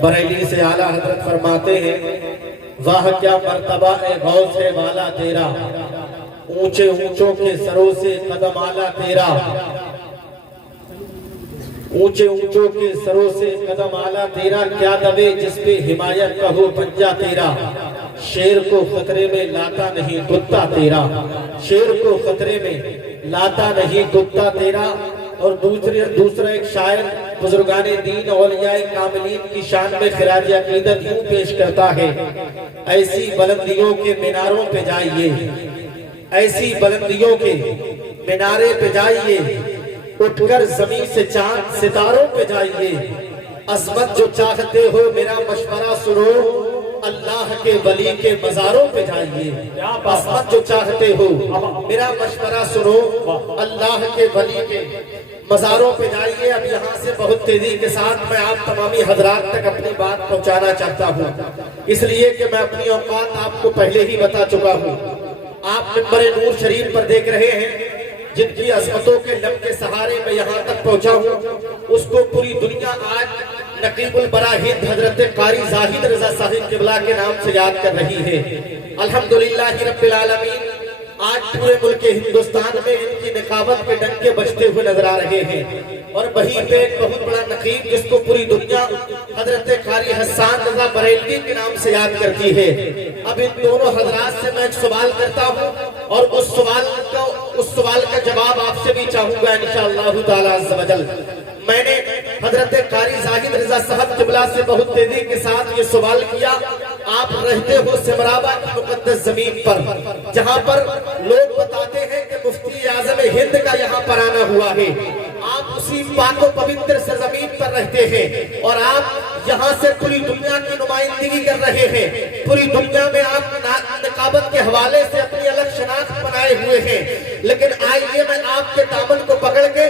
بریلی سے اعلیٰ حضرت فرماتے ہیں واہ کیا مرتبہ اے غوث ہے والا تیرا، اونچے اونچوں کے سروں سے قدم اعلیٰ تیرا، اونچے اونچوں کے سروں سے قدم اعلیٰ تیرا، کیا دوے جس پہ حمایت کا ہو پنجہ تیرا، شیر کو خطرے میں لاتا نہیں کتا تیرا، شیر کو خطرے میں لاتا نہیں کتا تیرا۔ اور دوسرا ایک شاعر بزرگان دین اولیاء کاملین کی شان میں خراج عقیدت یوں پیش کرتا ہے، ایسی بلندیوں کے میناروں پہ جائیے، ایسی بلندیوں کے مینارے پہ جائیے، اٹھ کر زمین سے چاند ستاروں پہ جائیے، عظمت جو چاہتے ہو میرا مشورہ سنو، اللہ کے ولی کے مزاروں پہ جائیے، عظمت جو چاہتے ہو میرا مشورہ سنو، اللہ کے ولی کے مزاروں پہ جائیے۔ اب یہاں سے بہت تیزی کے ساتھ میں آپ تمامی حضرات تک اپنی بات پہنچانا چاہتا ہوں، اس لیے کہ میں اپنی اوقات آپ کو پہلے ہی بتا چکا ہوں۔ آپ منبر نور شریف پر دیکھ رہے ہیں، جن کی عظمتوں کے لب کے سہارے میں یہاں تک پہنچا ہوں، اس کو پوری دنیا آج نقیب البراہین حضرت قاری زاہد رضا صاحب قبلہ کے نام سے یاد کر رہی ہے۔ الحمدللہ رب العالمین، آج پورے ملک ہندوستان میں ان کی نقابت کے ڈنکے بجتے ہوئے نظر آ رہے ہیں، اور وہیں پہ ایک بہت بڑا نقیب جس کو پوری دنیا حضرت قاری حسان رضا بریلوی کے نام سے یاد کرتی ہے۔ اب ان دونوں حضرات سے میں ایک سوال کرتا ہوں، اور اس سوال کا جواب آپ سے بھی چاہوں گا انشاءاللہ تعالی عز و جل۔ میں نے حضرت قاری زاہد رضا صاحب قبلہ سے بہت تیزی کے ساتھ یہ سوال کیا، آپ رہتے ہو سمرابا کی مقدس زمین پر، جہاں پر لوگ بتاتے ہیں کہ مفتی اعظم ہند کا یہاں پر آنا ہوا ہے، آپ اسی پاک و پوتر سرزمین پر رہتے ہیں، اور آپ یہاں سے پوری دنیا کی نمائندگی کر رہے ہیں، پوری دنیا میں آپ نقابت کے حوالے سے اپنی الگ شناخت بنائے ہوئے ہیں۔ لیکن آئیے میں آپ کے دامن کو پکڑ کے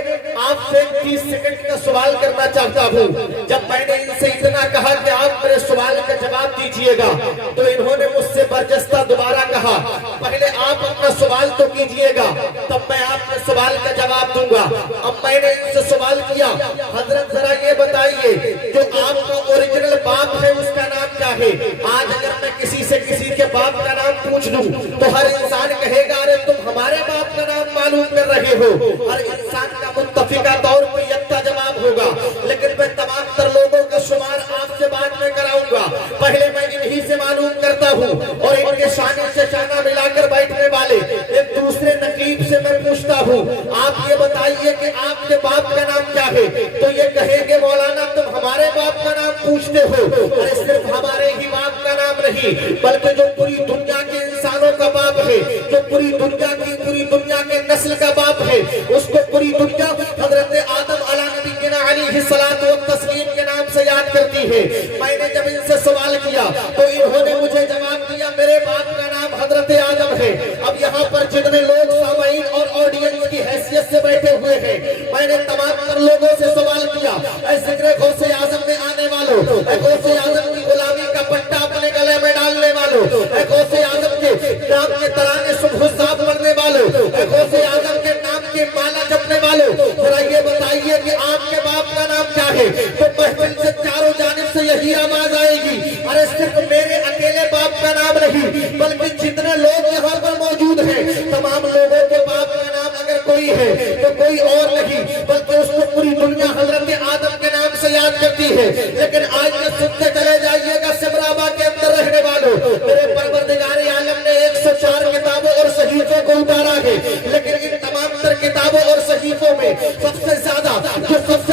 آپ سے 30 سیکنڈ کا سوال کرنا چاہتا ہوں۔ جب میں نے ان سے اتنا کہا کہ آپ میرے سوال کا جواب دیجئے گا، تو انہوں نے مجھ سے برجستہ دوبارہ کہا پہلے آپ اپنا سوال تو کیجئے گا، تب میں آپ کے سوال کا جواب دوں گا۔ اب میں نے ان سے سوال کیا، حضرت ذرا یہ بتائیے جو آپ کا اوریجنل باپ ہے اس کا نام کیا ہے؟ آج اگر میں کسی سے کسی کے باپ کا نام پوچھ لوں تو ہر انسان کہے گا ارے تم ہمارے باپ کا نام معلوم کر رہے ہو، ہر انسان کا متفقہ طور پر یکتا جواب ہوگا۔ لیکن میں تمام تر لوگوں کا شمار آپ سے بعد میں کراؤں گا، پہلے میں انہی سے معلوم کرتا ہوں، اور ان کے شانے سے شانہ ملا کر بیٹھنے والے ایک دوسرے نقیب سے میں پوچھتا ہوں آپ یہ بتائیے کہ آپ کے باپ کا نام کیا ہے؟ تو یہ کہیں گے مولانا تم ہمارے باپ کا نام پوچھتے ہو، ارے صرف ہمارے ہی باپ کا نام نہیں بلکہ جو پوری دنیا کے انسانوں کا باپ ہے، جو پوری دنیا کے نسل کا باپ ہے، اس کو پوری دنیا حضرت آدم علیہ نبینا علیہ الصلوۃ والتسلیم کے نام سے یاد کرتی ہے۔ میں نے جب ان سے سوال کیا تو انہوں نے مجھے جواب دیا میرے باپ کا نام حضرت آدم ہے۔ اب یہاں پر جتنے لوگ سامعین اور آڈینس کی حیثیت سے بیٹھے ہوئے ہیں، میں نے تمام تر لوگوں سے سوال کیا اے ذکر غوث اعظم میں آنے والوں، اے غوث اعظم کی غلامی کا پٹا اپنے گلے میں ڈالنے والوں، اے غوث اعظم کے نام کے ترانے صبح صاحب پڑھنے والوں، اے غوث اعظم کے نام کے مالا جپنے والوں، ذرا یہ بتائیے کہ آپ کے باپ کا نام کیا ہے؟ تو محفل سے چاروں جانب سے یہی آواز آئے گی ارے صرف میرے اکیلے باپ کا نام نہیں بلکہ جتنے لوگ یہاں پر موجود ہیں تمام لوگوں کے باپ کا نام اگر کوئی ہے تو کوئی اور نہیں بلکہ اس کو پوری دنیا حضرت آدم کے نام سے یاد کرتی ہے۔ لیکن آج میں سنتے چلے جائیے گا سمرابا کے اندر رہنے والوں، میرے پروردگار عالم نے 104 کتابوں اور صحیفوں کو اتارا ہے، لیکن ان تمام تر کتابوں اور صحیفوں میں سب سے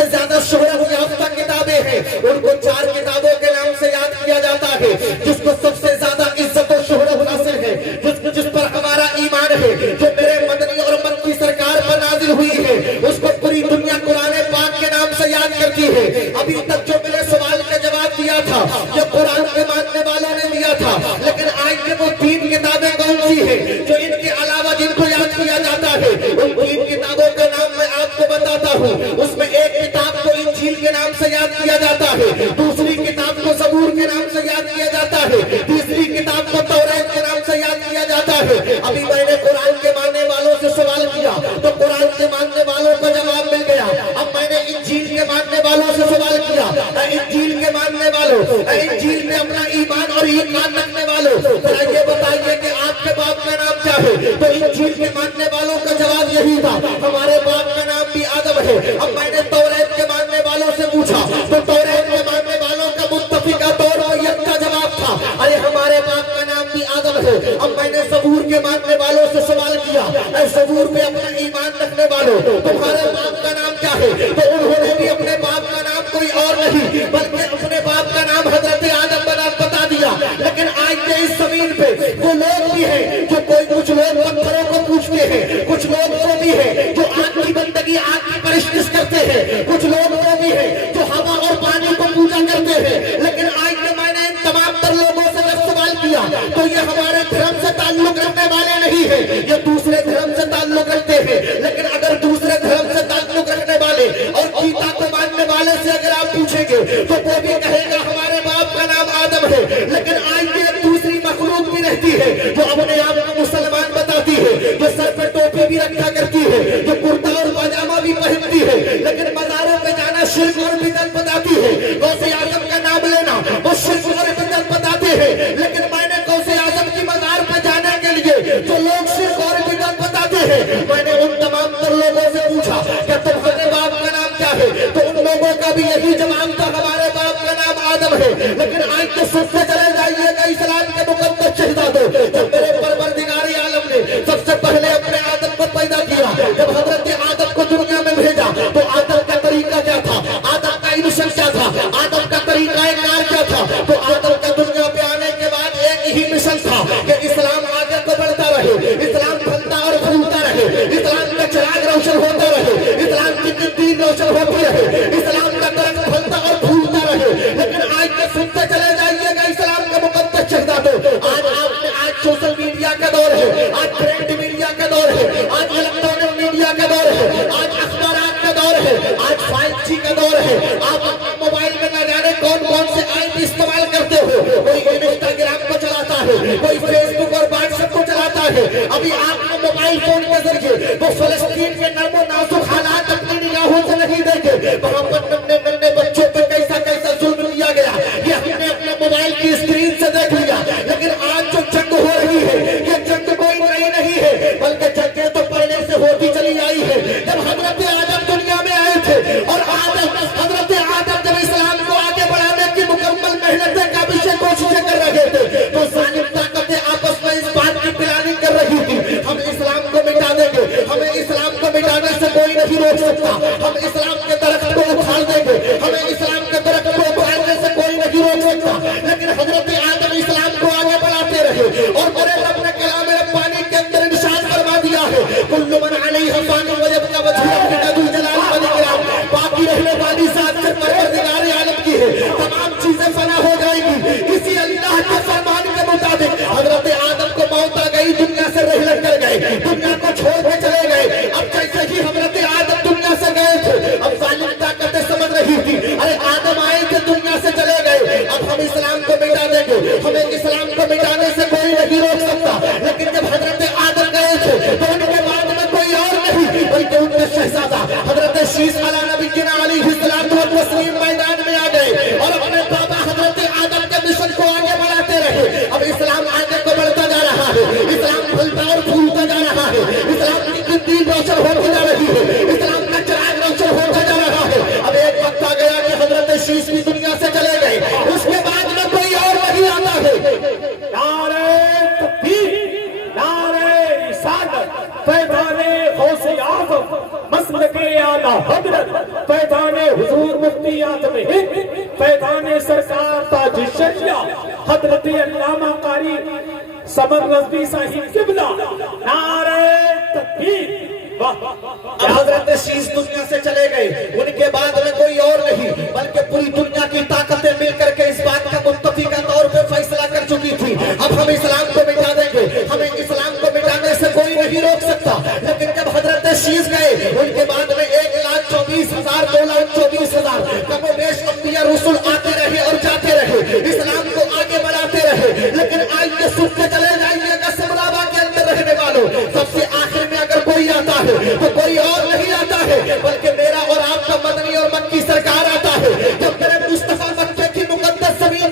زیادہ شہرت یافتہ کتابیں ہیں ان کو 4 کتابوں کے نام سے یاد کیا جاتا ہے، جس کو سب سے زیادہ عزت و شہرت حاصل ہے، جس پر ہمارا ایمان ہے، جو میرے مدنی اور مکی سرکار پر نازل ہوئی ہے، اس کو پوری دنیا قرآن پاک کے نام سے یاد کرتی ہے۔ ابھی تک جو میرے سوال کا جواب دیا تھا یہ قرآن کے ماننے والوں نے دیا تھا، لیکن آج کے وہ 3 کتابیں کون سی ہیں جو ان کے علاوہ جن کو یاد کیا جاتا ہے؟ ان 3 کتابوں کا نام میں آپ کو بتاتا ہوں۔ اس میں ایک کتاب کو انجیل کے نام سے یاد کیا جاتا ہے، دوسری کتاب کو زبور کے نام سے یاد کیا جاتا ہے، تیسری کتاب کو توریت کے نام سے یاد کیا جاتا ہے۔ ابھی میں نے قرآن کے ماننے والوں سے سوال کیا تو قرآن کے ماننے والوں کا جواب مل گیا۔ اب میں نے انجیل کے ماننے والوں سے سوال کیا، انجیل کے ماننے والوں اے انجیل میں اپنا ایمان اور ایمان رکھنے والوں، ذرا یہ بتائیے کہ آپ کے باپ کا نام کیا ہے؟ تو انجیل کے ماننے والوں کا جواب یہی تھا، ہمارے باپ کا نام بھی آدم ہے۔ اب میں نے توریت کے ماننے والوں سے پوچھا تو توریت کے ماننے والوں کا متفقہ طور پر یکا جواب تھا، ارے ہمارے باپ کا نام بھی آدم ہے۔ اب میں نے زبور کے ماننے والوں سے سوال کیا، اے زبور پہ اپنا ایمان رکھنے والوں، تمہارے باپ کا نام کیا ہے؟ تو انہوں نے بھی اپنے باپ کا نام کوئی اور نہیں بلکہ اپنے باپ کا نام حضرت آدم بتا دیا۔ لیکن آج کے اس زمین پہ وہ لوگ بھی ہیں جو کچھ لوگ پتھروں کو پوجتے ہیں، کچھ لوگ وہ بھی ہیں جو آگ کی بندگی، آگ کی پرستش کرتے ہیں، کچھ لوگ وہ بھی ہیں جو ہوا اور پانی کو پوجا کرتے ہیں۔ لیکن آج کے میں نے ان تمام تر لوگوں سے جب سوال کیا تو یہ ہمارے دھرم سے تعلق رکھنے والے نہیں ہیں، یہ دوسرے دھرم سے تعلق رکھتے ہیں۔ لیکن اگر دوسرے دھرم سے تعلق رکھنے والے اور گیتا کو ماننے والے سے اگر آپ پوچھیں گے تو وہ بھی کہے گا ہمارے باپ کا نام آدم ہے۔ لیکن آج بھی ایک دوسری مخلوق بھی رہتی ہے جو اپنے آپ کو مسلمان بتاتی ہے، جو سر پہ ٹوپی بھی رکھا کرتی ہے، جو کرتا اور پاجامہ بھی پہنتی ہے، لیکن مزاروں پہ جانا شرک اور بدعت بتاتی ہے۔ غوث اعظم کا نام لینا وہ شرک اور بدعت بتاتے ہیں۔ لیکن میں نے غوث اعظم کی مزار پہ جانے کے لیے جو لوگ شرک اور بدعت بتاتے ہیں، میں نے ان تمام تر لوگوں سے پوچھا کہ تمہارے باپ کا نام کیا ہے؟ تو ان لوگوں کا بھی یہی جواب تھا، ہمارے باپ کا نام آدم ہے۔ لیکن آج تو سب سے چلے جائیے گا اسلام کے مقدس شہزادوں، جب میرے پروردگار عالم نے سب سے پہلے اپنے آدم کو پیدا کیا، جب حضرت آدم کو دنیا میں بھیجا تو آدم کا طریقہ کیا تھا، آدم کا مشن کیا تھا، آدم کا طریقہ کار کیا تھا؟ تو آدم کا دنیا پہ آنے کے بعد ایک ہی مشن تھا کہ اسلام آگے کو بڑھتا رہے، اسلام پھلتا اور پھولتا رہے، اسلام کا چراغ روشن ہوتا رہے، اسلام کی دین روشن ہوتی رہے، اسلام کا درخت پھلتا اور پھولتا رہے۔ لیکن آج کے سنتے چلے جائیے گا اسلام کا مقدس شہزادوں، آج سوشل میڈیا کا دور ہے، آج پرنٹ میڈیا کا دور ہے، آج الیکٹرانک میڈیا کا دور ہے، آج اخبارات کا دور ہے، آج 5G کا دور ہے۔ آپ موبائل میں نہ جانے کون کون سے ایپ استعمال کرتے ہو، کوئی انسٹاگرام کو چلاتا ہے، کوئی فیس بک اور واٹس ایپ کو چلاتا ہے۔ ابھی آپ نے موبائل فون کے ذریعے وہ فلسطین کے نرم و نازک حالات اپنی نگاہوں سے نہیں دیکھے، وہاں پر ننھے ننھے بچوں پہ کیسا کیسا ظلم کیا گیا، یہ ہم نے اپنے موبائل کی اسکرین سے دیکھ لیا۔ لیکن آج جو جنگ ہو رہی ہے یہ جنگ کوئی نئی نہیں ہے بلکہ جنگیں تو پہلے سے ہوتی چلی آئی ہے۔ جب حضرت آدم دنیا میں آئے تھے اور حضرت آدم جب اسلام کو آگے بڑھانے کی مکمل محنتیں کابشیں کوششیں کر رہے تھے تو ظالم طاقتیں آپس میں اس بات کی پلاننگ کر رہی تھی، ہم اسلام کو مٹا دیں گے، ہمیں اسلام کو مٹانے سے کوئی نہیں روک سکتا، ہم اسلام کے درخت کو اکھاڑ دیں گے، ہمیں اسلام کے درخت کو اکھاڑنے سے کوئی نہیں روک سکتا۔ لیکن حضرت آدم اسلام کو آگے بڑھاتے رہے اور میرے رب نے کلام ربانی کے اندر ارشاد فرما دیا ہے، کل من علیہ فان ویبقى وجہ ربک ذو الجلال والاکرام، باقی رہنے والی ذات سے پروردگار عالم کی ہے، تمام چیزیں فنا ہو جائیں گی کسی اللہ کے فرمان کے مطابق۔ حضرت آدم کو موت آ گئی، دنیا سے رحلت کر گئے، دنیا کو چھوڑ کے چلے گئے۔ اب جیسے ہی حضرت آدم دنیا سے گئے تھے اب ظالم طاقتیں سمجھ رہی تھی، ارے آدم آئے تھے دنیا سے چلے گئے، اب ہم اسلام کو مٹا دیں گے، ہمیں اسلام کو مٹانے سے کوئی نہیں روک سکتا۔ لیکن جب حضرت آدم گئے تھے تو ان کے بعد میں کوئی اور نہیں بلکہ ان کا شہزادہ حضرت شیس علی نبینا علیہ الصلوۃ والتسلیم میدان میں آ گئے اور اپنے بابا حضرت آدم کے مشن کو آگے بڑھاتے رہے۔ اب اسلام آگے کو بڑھتا جا رہا ہے، اسلام پھلتا اور پھولتا جا رہا ہے، اسلام کی دین روشن ہوتی جا رہی ہے، اسلام کا چراغ روشن ہوتا جا رہا ہے۔ اب ایک وقت آ گیا کہ حضرت شیس بھی دنیا سے چلے گئے، اس کے بعد میں کوئی اور نہیں آتا ہے۔ نعرہ تکبیر، نعرہ رسالت، فیضان غوث اعظم، مسلک اعلی حضرت، فیضان حضور مفتی اعظم ہند، فیضان سرکار تاج الشریعہ حضرت علامہ قاری سمر رضوی صاحب قبلہ، نعرہ تکبیر۔ حضرت شیس دنیا سے چلے گئے، ان کے بعد میں کوئی اور نہیں بلکہ پوری دنیا کی طاقتیں مل کر کے اس بات کا متفقہ طور پہ فیصلہ کر چکی تھی، اب ہم اسلام کو مٹا دیں گے، ہمیں اسلام کو مٹانے سے کوئی نہیں روک سکتا۔ لیکن جب حضرت شیس گئے ان کے بعد میں 1,24,000 2,24,000 کم و بیش انبیاء رسول آتے رہے اور جاتے رہے، اسلام کو آگے بڑھاتے رہے۔ لیکن آج کے سنتے چلے جائیے گا سمراوا کے اندر رہنے والوں، سب سے آخر میں اگر کوئی آتا ہے تو کوئی اور نہیں آتا ہے بلکہ میرا اور آپ کا مدنی اور مکی سرکار آتا ہے۔ جب میرے مصطفیٰ مکے کی مقدس زمین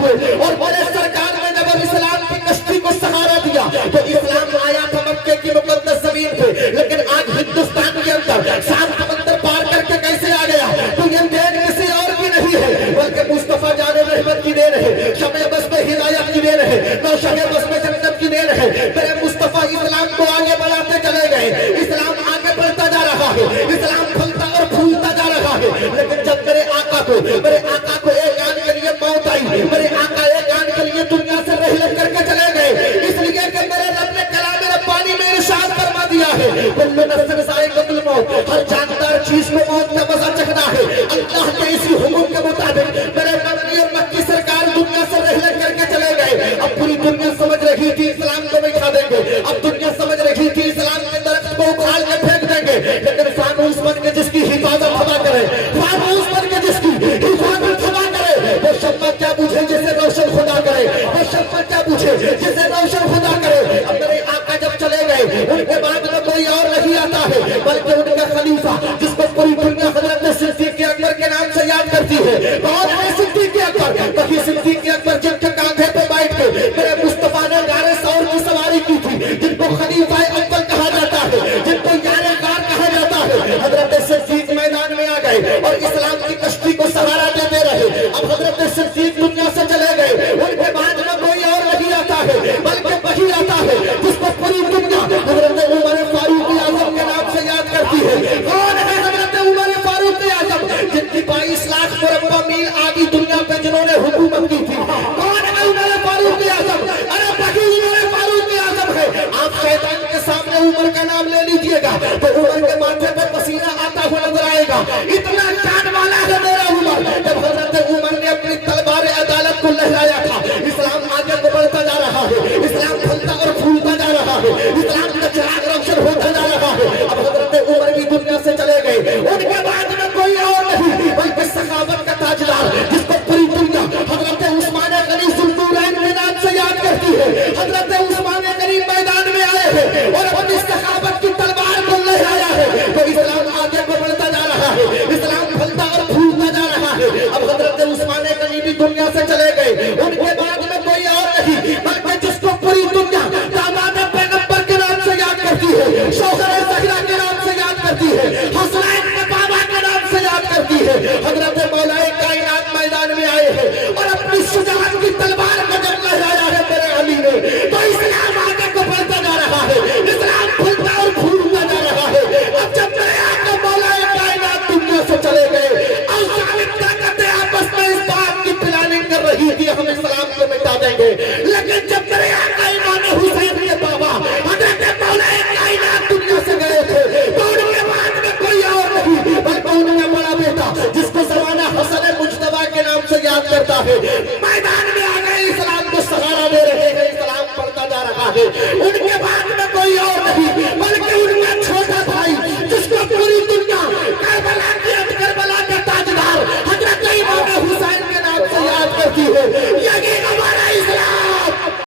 ہوئے اور بڑے سرکار نے جب اب اسلام کی کشتی کو سہارا دیا تو اسلام آیا تھا مکے کی مقدس زمین پہ، لیکن آج ہندوستان کے اندر 7 سمندر پار کر کے کیسے آ گیا؟ تو یہ دین کسی اور کی نہیں ہے بلکہ مصطفیٰ جان رحمت کی دین ہے، شمع بس میں ہدایت کی دین ہے، نو شمع بس میں جنت کی دین ہے۔ میرے مصطفیٰ اسلام کو آگے بڑھاتے چلے گئے، اسلام آگے بڑھتا جا رہا ہے، اسلام پھلتا اور پھولتا جا رہا ہے، لیکن جب میرے آقا کو ایک آن کے لیے موت آئی، میرے آقا ایک آن کے لیے دنیا سے رحلت کر کے چلے گئے، اس لیے کہ میرے رب نے کلام ربانی میں ارشاد فرما دیا ہے کل نفس ذائقۃ الموت، ہر جاندار چیز کو موت کا مزہ چکھنا ہے۔ اللہ کے اسی حکم کے مطابق میرے نبی اور مکی سرکار دنیا سے رحلت کر کے چلے گئے۔ اب پوری دنیا سمجھ رہی تھی اسلام کو بٹھا دیں گے، اب دنیا سمجھ رہی تھی اسلام کے درخت کو اکھاڑ کے پھینک دیں گے، لیکن فانوس بن کے جس کی حفاظت خدا کرے، فانوس بن کے جس کی حفاظت خدا کرے، وہ شمع کیا بوجھے جسے روشن خدا کرے، وہ شمع کیا بوجھے جسے روشن خدا کرے۔ اب میرے آقا جب چلے گئے ان کے بعد میں کوئی اور نہیں آتا ہے بلکہ ان کا خلیفہ جس کو پوری دنیا حضرت صدیق اکبر کے نام سے یاد کرتی ہے، کون ہے صدیق اکبر؟ وہی صدیق اکبر جن کے کاندھے پہ بیٹھ کے میرے مصطفیٰ نے غار ثور کی سواری کی تھی، جن کو خلیفہ اول کہا جاتا ہے، جن کو یار غار کہا جاتا ہے۔ حضرت صدیق میدان میں آ گئے اور اسلام کی کشتی کو سہارا دیتے رہے۔ اب حضرت صدیق دنیا سے چلے گئے، ان کے بعد میں کوئی اور نہیں آتا ہے بلکہ وہی آتا ہے جس کو پوری دنیا حضرت عمر فاروق اعظم کے نام سے یاد کرتی ہے۔ کون ہے حضرت عمر فاروق اعظم جن کی 22 لاکھ مربع میل آدھی دنیا پہ جنہوں نے حکومت کی تھی؟ کون ہے عمر فاروق اعظم؟ ارے وہی عمر فاروق اعظم ہے۔ آپ شیطان کے سامنے عمر کا نام لے لیجئے گا تو عمر کے ماتھے پر پسینہ آتا ہوا نظر آئے گا، اتنا جان والا ہے میرا عمر۔ جب حضرت عمر نے اپنی تلوار عدالت کو لہرایا تھا، اسلام آگے کو بڑھتا جا رہا ہے، اسلام پھلتا اور پھولتا جا رہا ہے، اسلام کا چراغ روشن ہوتا جا رہا ہے۔ اب حضرت عمر بھی دنیا سے چلے گئے، ان کے بعد میں کوئی اور نہیں بلکہ سخاوت کا تاجدار جس کو پوری دنیا حضرت عثمان غنی ذوالنورین کے نام سے یاد کرتی ہے۔ حضرت عثمان غنی میدان میں آئے ہیں اور اپنی سخاوت کی تلوار کو لہرایا ہے تو اسلام آگے کو بڑھتا جا رہا ہے، اسلام پھلتا اور پھولتا جا رہا ہے۔ اب حضرت عثمان غنی بھی دنیا سے چلے گئے، ان کے بعد میں کوئی اور نہیں بلکہ جس کو پوری دنیا داماد پیغمبر کے نام سے یاد کرتی ہے، شوہر زہرا کے نام سے یاد کرتی ہے، حسین کے بابا کے نام سے یاد کرتی ہے۔ حضرت مولا کائنات میدان میں آئے ہیں اور اپنی شجاعت کی تلوار کو جب لہرایا ہے میرے علی نے تو اسلام آگے کو بڑھتا جا رہا ہے، اسلام پھولتا اور پھولتا جا رہا ہے۔ اب جب میرے آقا مولا کائنات دنیا سے چلے گئے اور ظالم طاقتیں آپس میں اس بات کی پلاننگ کر رہی تھی ہم اسلام کو مٹا دیں گے، لیکن جب میرے آقا امام حسین کے بابا حضرت مولا کائنات دنیا سے گئے تھے تو ان کے بعد میں کوئی اور نہیں بلکہ ان کا بڑا بیٹا جس کو زمانہ حسن مجتبیٰ کے نام سے یاد کرتا ہے، میدان میں آ گئے، اسلام کو سہارا دے رہے ہیں، اسلام پڑھتا جا رہا ہے۔